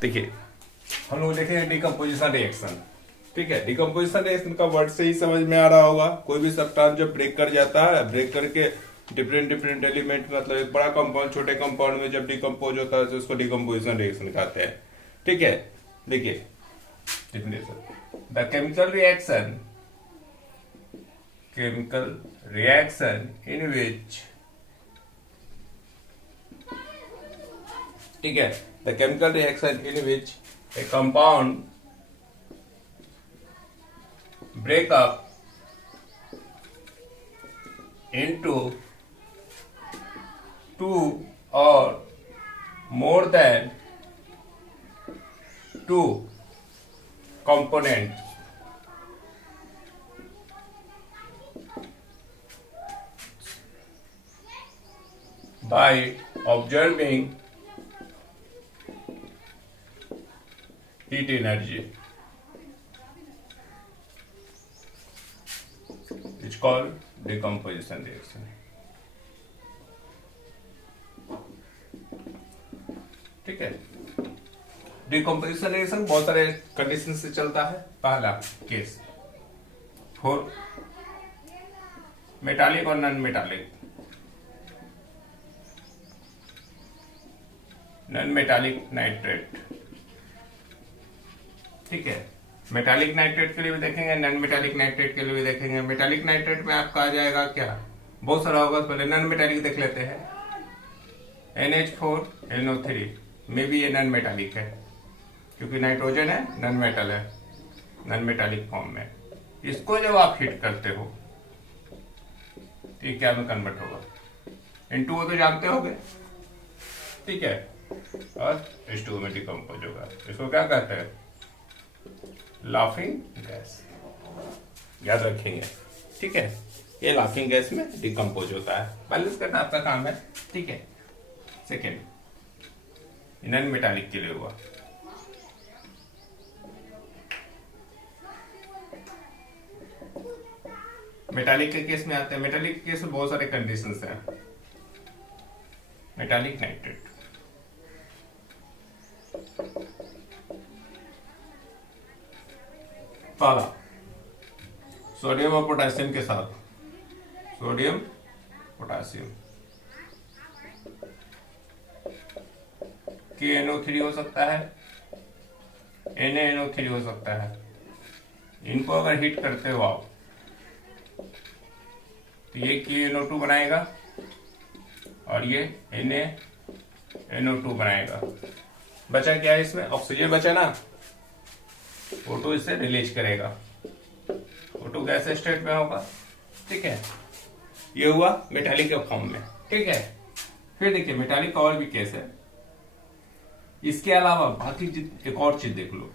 देखिए, हम लोग देखेंगे डिकम्पोजिशन रिएक्शन। ठीक है, डिकम्पोजिशन रिएक्शन का वर्ड से ही समझ में आ रहा होगा। कोई भी सब्सटेंस जब ब्रेक कर जाता है, ब्रेक करके डिफरेंट डिफरेंट एलिमेंट, मतलब एक बड़ा कंपाउंड छोटे कंपाउंड में जब डिकम्पोज होता है तो उसको डिकम्पोजिशन रिएक्शन कहते हैं। ठीक है, देखिए definition. The chemical reaction in which, ठीक है, the chemical reaction in which a compound break up into two or more than two components by observing heat energy is called decomposition reaction. ठीक है, decomposition reaction बहुत सारे condition से चलता है। पहला केस फॉर मेटालिक और non metallic, non metallic nitrate. ठीक है, मेटालिक नाइट्रेट के लिए भी देखेंगे, नॉन मेटालिक नाइट्रेट के लिए भी देखेंगे। मेटालिक नाइट्रेट में आपका आ जाएगा क्या, बहुत सारा होगा। पहले नॉन मेटालिक देख लेते हैं। NH4NO3 में भी ये नॉन मेटालिक है, क्योंकि नाइट्रोजन है, नॉन मेटल है, नॉन मेटालिक फॉर्म में। इसको जब आप हीट करते हो तो ये क्या में कन्वर्ट होगा, N2O तो जानते होगे। ठीक है, और H2O में डिकम्पोज होगा। इसको क्या कहते हैं, लाफिंग गैस, याद रखेंगे। ठीक है, ये लाफिंग गैस में डिकम्पोज होता है। बैलेंस करना आपका काम है। ठीक है, सेकेंड नॉन मेटालिक के लिए हुआ। मेटालिक के केस में आते हैं। मेटालिक के केस में बहुत सारे कंडीशंस हैं। मेटालिक नाइट्रेट, पहला सोडियम और पोटेशियम के साथ, सोडियम पोटेशियम, KNO3 हो सकता है, NaNO3 हो सकता है। इनको अगर हीट करते हो आप तो ये KNO2 बनाएगा और ये NaNO2 बनाएगा। बचा क्या है इसमें, ऑक्सीजन बचा ना, O2 इससे रिलीज करेगा। O2 गैस स्टेट में होगा। ठीक है, ये हुआ मेटालिक के फॉर्म में। ठीक है, फिर देखिए मेटालिक का और भी केस है। इसके अलावा बाकी एक और चीज देख लो,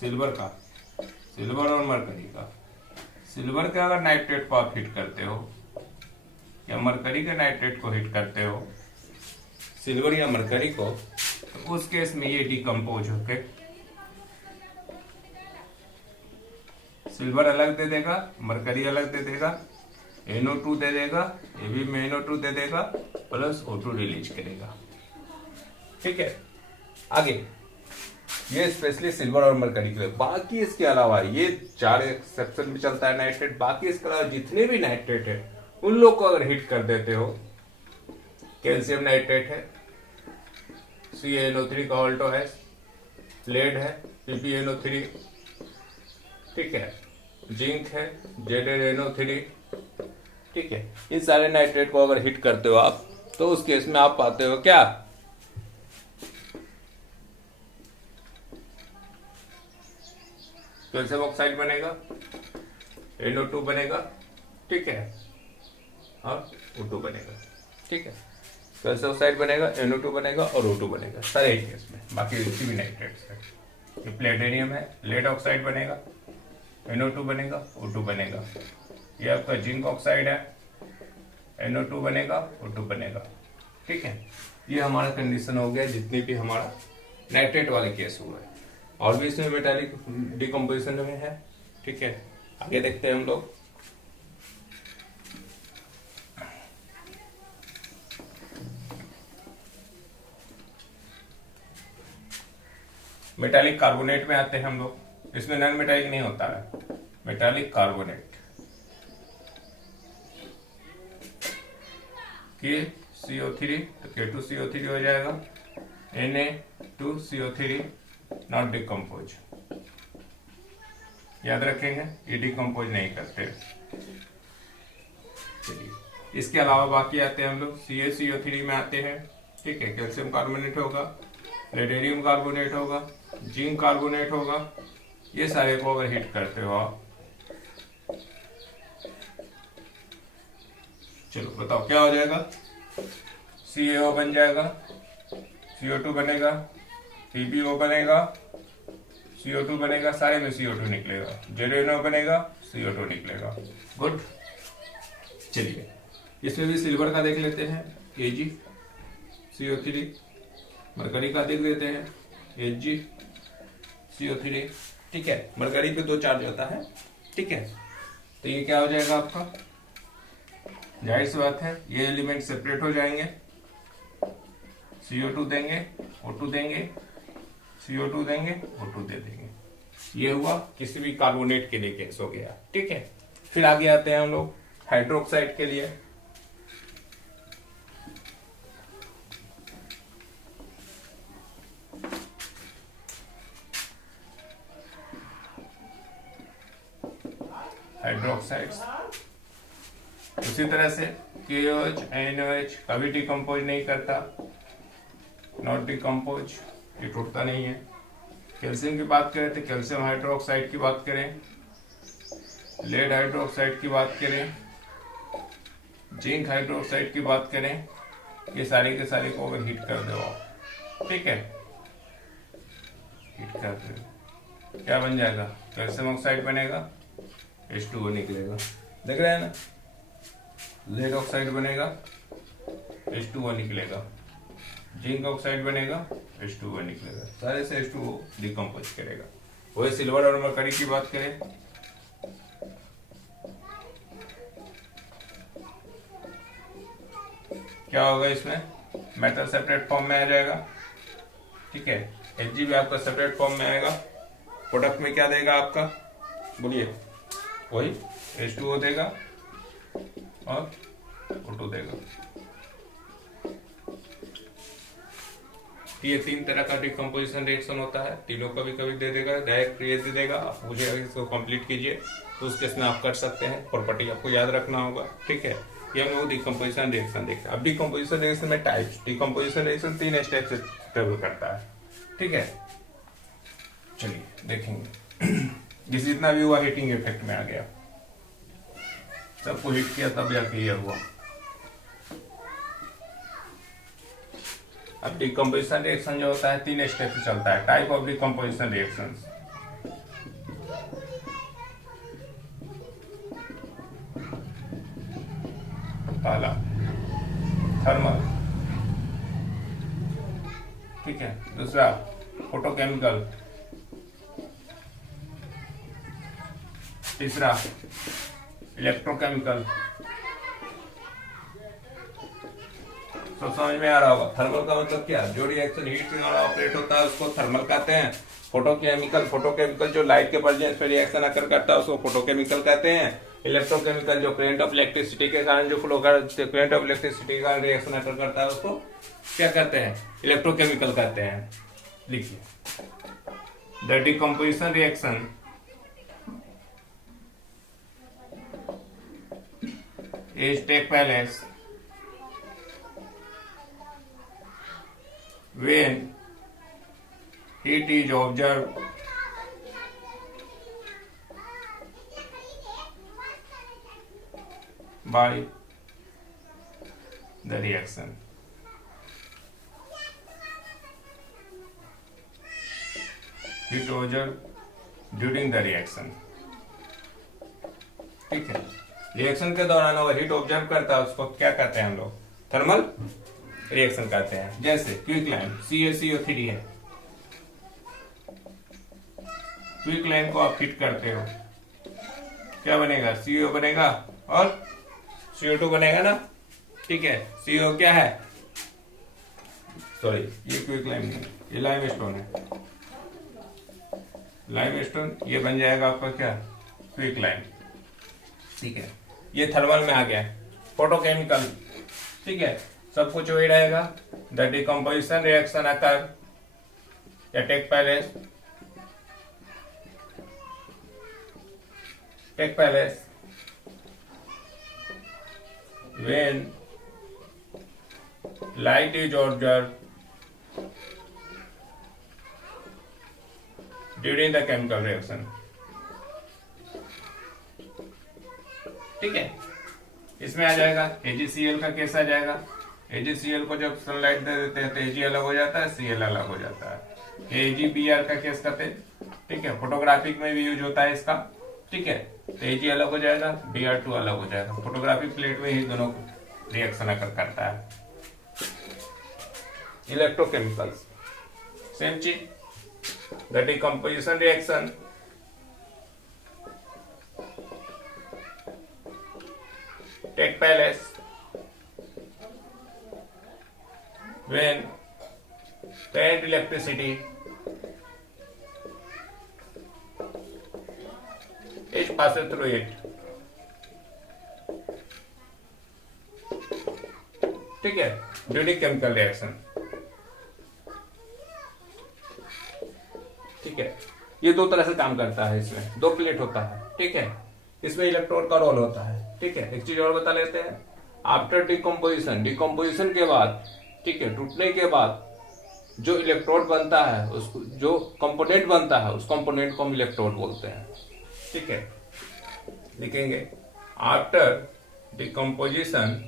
सिल्वर का, सिल्वर और मरकरी का। सिल्वर के अगर नाइट्रेट को आप हीट करते हो या मरकरी के नाइट्रेट को हीट करते हो, सिल्वर या मरकरी को, तो उस केस में ये डिकम्पोज होके सिल्वर अलग दे देगा, मरकरी अलग दे देगा, NO2 दे देगा, ये भी में NO2 दे देगा, प्लस O2 रिलीज करेगा। ठीक है, आगे ये स्पेशली सिल्वर और मरकरी के लिए। बाकी इसके अलावा ये चार एक्सेप्शन में चलता है नाइट्रेट। बाकी इसके अलावा जितने भी नाइट्रेट है उन लोग को अगर हिट कर देते हो, कैल्शियम नाइट्रेट है, CaNO3 का ऑल्टो है, लेड है, PbNO3, ठीक है, जिंक है, ZnNO3। ठीक है, इन सारे नाइट्रेट को अगर हिट करते हो आप तो उस केस में आप पाते हो क्या, कैल्शियम ऑक्साइड बनेगा, NO2 बनेगा। ठीक है, और O2 बनेगा। ठीक है, कैल्शियम ऑक्साइड बनेगा, NO2 बनेगा और O2 बनेगा, सारे एक केस में। बाकी जितनी भी नाइट्रेट्स है, ये प्लेटिनियम है, लेड ऑक्साइड बनेगा, NO2 बनेगा, O2 बनेगा। ये आपका जिंक ऑक्साइड है, NO2 बनेगा, O2 बनेगा। ठीक है, ये हमारा कंडीशन हो गया जितनी भी हमारा नाइट्रेट वाले केस हुए हैं। और भी इसमें मेटालिक डिकम्पोजिशन में है। ठीक है, आगे देखते हैं हम लोग। मेटालिक कार्बोनेट में आते हैं हम लोग, इसमें नॉन मेटालिक नहीं होता है, मेटालिक कार्बोनेट KCO3 तो K2CO3 हो जाएगा, Na2CO3 नॉट डिकम्पोज, याद रखेंगे ये डिकम्पोज नहीं करते। चलिए इसके अलावा बाकी आते हैं हम लोग CaCO3 में आते हैं, ठीक है, कैल्शियम कार्बोनेट होगा, लेडेरियम कार्बोनेट होगा, जिंक कार्बोनेट होगा, ये सारे को अगर हिट करते हो आप, चलो बताओ क्या हो जाएगा, CaO बन जाएगा, CO2 बनेगा, TbO बनेगा, CO2 बनेगा, सारे में CO2 निकलेगा, ZnO बनेगा, CO2 निकलेगा। गुड। चलिए इसमें भी सिल्वर का देख लेते हैं, AgCO3, मरकरी का देख लेते हैं, HgCO3, ठीक है, मरकरी पे 2 चार्ज होता है, ठीक है, तो ये क्या हो जाएगा आपका, जाहिर सी बात है ये एलिमेंट सेपरेट हो जाएंगे, CO2 देंगे, O2 देंगे, CO2 देंगे, O2 दे देंगे, ये हुआ किसी भी कार्बोनेट के लिए केस हो गया, ठीक है। फिर आगे आते हैं हम लोग हाइड्रोक्साइड के लिए, हाइड्रोक्साइड्स उसी तरह से KOH, NOH कभी डिकम्पोज नहीं करता, नॉट डिकम्पोज, ये टूटता नहीं है। कैल्शियम की बात करें तो कैल्शियम हाइड्रोक्साइड की बात करें, लेड हाइड्रोक्साइड की बात करें, जिंक हाइड्रोक्साइड की बात करें, ये सारे के सारे को अगर हीट कर दो आप, ठीक है, हीट कर दो क्या बन जाएगा, कैल्शियम ऑक्साइड बनेगा, H2O निकलेगा, देख रहे हैं ना, लेड ऑक्साइड बनेगा, H2O निकलेगा, जिंक ऑक्साइड बनेगा, H2O निकलेगा, सारे से H2O डिकम्पोज करेगा। वही सिल्वर और मरकरी की बात करें, क्या होगा, इसमें मेटल सेपरेट फॉर्म में आ जाएगा, ठीक है, Hg भी आपका सेपरेट फॉर्म में आएगा, प्रोडक्ट में क्या देगा आपका, बोलिए, वही H2O देगा और O2 देगा। ये 3 तरह का डिकम्पोजिशन रिएक्शन होता है, तीनों कभी कभी दे देगा, डायरेक्ट क्रिएट दे देगा, आप मुझे इसको कंप्लीट कीजिए तो उस केस में आप कर सकते हैं, प्रॉपर्टी आपको याद रखना होगा, ठीक है। ये हम लोग डिकम्पोजिशन रिएक्शन देखते हैं। अब डिकम्पोजिशन रिएक्शन में टाइप्स, डिकम्पोजिशन रिएक्शन 3 स्टेप से ट्रेवल करता है, ठीक है। चलिए देखेंगे, जिस जितना भी हुआ हीटिंग इफेक्ट में आ गया, सबको हीट किया तब जाके ये हुआ। अब डिकम्पोजिशन रिएक्शन जो होता है 3 स्टेप से चलता है। टाइप ऑफ डिकम्पोजिशन रिएक्शंस, पहला थर्मल, ठीक है, दूसरा फोटोकेमिकल, तीसरा इलेक्ट्रोकेमिकल। तो समझ में आ रहा होगा, थर्मल का मतलब क्या, जो रिएक्शन हीट से ऑपरेट होता है उसको थर्मल कहते हैं। फोटोकेमिकल जो लाइट के प्रेजेंस में रिएक्शन अकर करता है उसको फोटोकेमिकल कहते हैं। इलेक्ट्रोकेमिकल जो करंट ऑफ इलेक्ट्रिसिटी के कारण जो फ्लो कर, करंट ऑफ इलेक्ट्रिसिटी का रिएक्शन अकर करता है उसको क्या कहते हैं, इलेक्ट्रोकेमिकल कहते हैं। लिखिए, the decomposition reaction is take place when heat is observed by the reaction. Heat observed during the reaction, ठीक है। रिएक्शन के दौरान अगर हीट ऑब्जर्व करता है उसको क्या कहते हैं हम लोग, थर्मल रिएक्शन कहते हैं। जैसे क्विकलाइन CaCO3 है, क्विकलाइन को आप हीट करते हो, क्या बनेगा, CO बनेगा और CO2 बनेगा ना, ठीक है। CO क्या है, सॉरी ये क्विकलाइन नहीं, ये लाइमस्टोन है, लाइमस्टोन, ये बन जाएगा आपका क्या, क्विक लाइम। ठीक है, ये थर्मल में आ गया। फोटोकेमिकल, ठीक है, सब कुछ वही रहेगा। द डिकम्पोजिशन रिएक्शन अकर या take place when light is observed during the chemical reaction। ठीक है, इसमें आ जाएगा AgCl का केस आ जाएगा। AgCl को जब सनलाइट दे देते हैं तो Ag अलग हो जाता है, Cl अलग हो जाता है। AgBr का केस करते हैं, ठीक है, फोटोग्राफिक में भी यूज होता है इसका। ठीक है, तो Ag अलग हो जाएगा, Br2 अलग हो जाएगा। फोटोग्राफिक प्लेट में ही दोनों रिएक्शन अकर करता है। इलेक्ट्रोकेमिकल्स सेम चीज, the decomposition reaction take place when current electricity is passed through it। ठीक है, ड्यूरिंग केमिकल रिएक्शन। ठीक है, ये दो तरह से काम करता है। इसमें दो प्लेट होता है। ठीक है, इसमें इलेक्ट्रोड का रोल होता है। ठीक है, एक चीज और बता लेते हैं। आफ्टर डिकम्पोजिशन के बाद, ठीक है, टूटने के बाद जो इलेक्ट्रोड बनता है, उसको जो कंपोनेंट बनता है, उस कंपोनेंट को हम इलेक्ट्रोड बोलते हैं। ठीक है, लिखेंगे after decomposition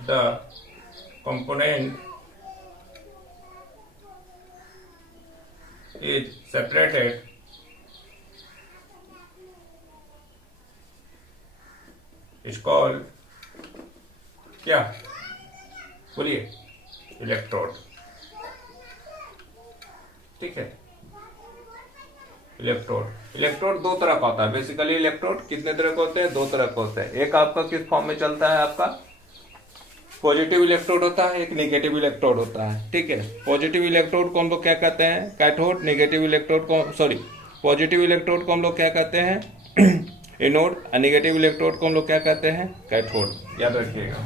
the component is separated is called क्या, बोलिए, इलेक्ट्रोड। ठीक है, इलेक्ट्रोड दो तरह का होता है। बेसिकली इलेक्ट्रोड कितने तरह के होते हैं, दो तरह के होते हैं। एक आपका किस फॉर्म में चलता है, आपका पॉजिटिव इलेक्ट्रोड होता है, एक नेगेटिव इलेक्ट्रोड होता है। ठीक है, पॉजिटिव इलेक्ट्रोड को हम लोग क्या कहते हैं, कैथोड। नेगेटिव इलेक्ट्रोड को, सॉरी, पॉजिटिव इलेक्ट्रोड को हम लोग क्या कहते हैं, एनोड। और नेगेटिव इलेक्ट्रोड को हम लोग क्या कहते हैं, कैथोड। याद रखिएगा,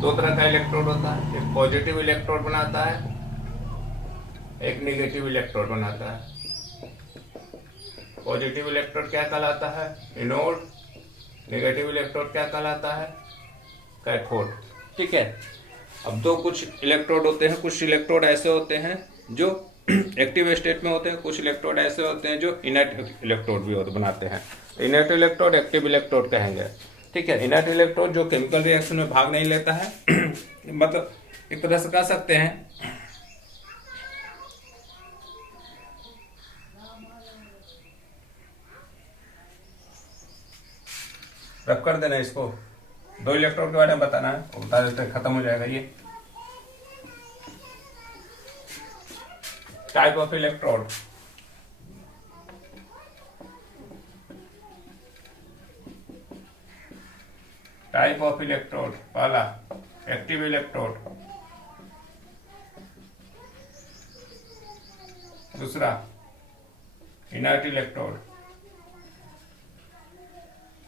दो तरह का इलेक्ट्रोड होता है। एक पॉजिटिव इलेक्ट्रोड बनाता है, एक नेगेटिव इलेक्ट्रोड बनाता है। पॉजिटिव इलेक्ट्रोड क्या कहलाता है, एनोड। नेगेटिव इलेक्ट्रोड क्या कहलाता है, कैथोड। ठीक है, अब दो कुछ इलेक्ट्रोड होते हैं। कुछ इलेक्ट्रोड ऐसे होते हैं जो एक्टिव स्टेट में होते हैं, कुछ इलेक्ट्रोड ऐसे होते हैं जो इनर्ट इलेक्ट्रोड भी बनाते हैं। इनर्ट इलेक्ट्रोड, एक्टिव इलेक्ट्रोड कहेंगे। ठीक है, इनर्ट इलेक्ट्रोड जो केमिकल रिएक्शन में भाग नहीं लेता है मतलब एक तरह से कह सकते हैं रब कर देना। इसको दो इलेक्ट्रोड के बारे में बताना है, बता देते हैं, खत्म हो जाएगा ये। Type of electrode, type of electrode, पहला एक्टिव इलेक्ट्रोड, दूसरा इनर्ट इलेक्ट्रोड।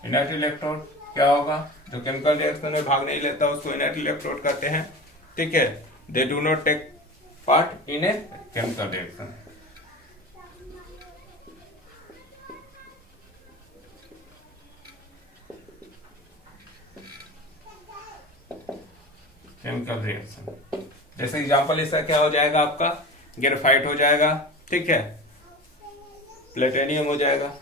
इनर्ट इलेक्ट्रोड क्या होगा, जो केमिकल रिएक्शन में भाग नहीं लेता उसको इनर्ट इलेक्ट्रोड कहते हैं। ठीक है, they do not take part in a chemical reaction. Chemical reaction जैसे एग्जांपल इसका क्या हो जाएगा, आपका ग्रेफाइट हो जाएगा। ठीक है, प्लेटिनियम हो जाएगा,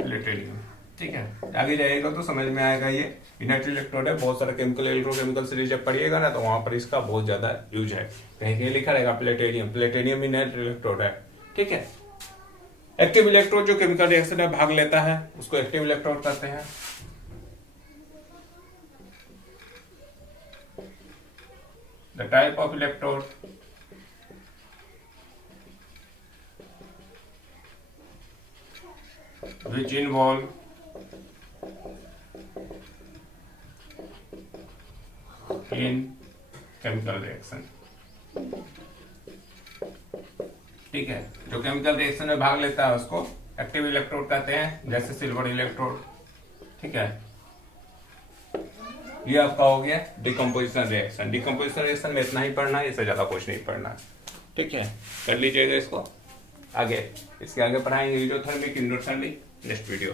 प्लेटिनियम। ठीक है, आगे जाइएगा तो समझ में आएगा। ये इनर्ट इलेक्ट्रोड है। बहुत सारे केमिकल इलेक्ट्रोकेमिकल सीरीज जब पढ़िएगा ना तो वहां पर इसका बहुत ज्यादा यूज है। कहीं कहीं लिखा रहेगा प्लेटिनियम, प्लेटिनियम इनर्ट इलेक्ट्रोड है। ठीक है, एक्टिव इलेक्ट्रोड जो केमिकल रिएक्शन में भाग लेता है उसको एक्टिव इलेक्ट्रोड कहते हैं। The type of electrode which involve in chemical reaction. ठीक है, जो केमिकल रिएक्शन में भाग लेता है उसको एक्टिव इलेक्ट्रोड कहते हैं, जैसे सिल्वर इलेक्ट्रोड। ठीक है, ये आपका हो गया डिकम्पोजिशन रिएक्शन। डिकम्पोजिशन रिएक्शन में इतना ही पढ़ना है, इससे ज्यादा कुछ नहीं पढ़ना। ठीक है, कर लीजिएगा इसको। आगे इसके आगे पढ़ाएंगे यूजोथर्मिक, इंडोथर्मिक नेक्स्ट वीडियो।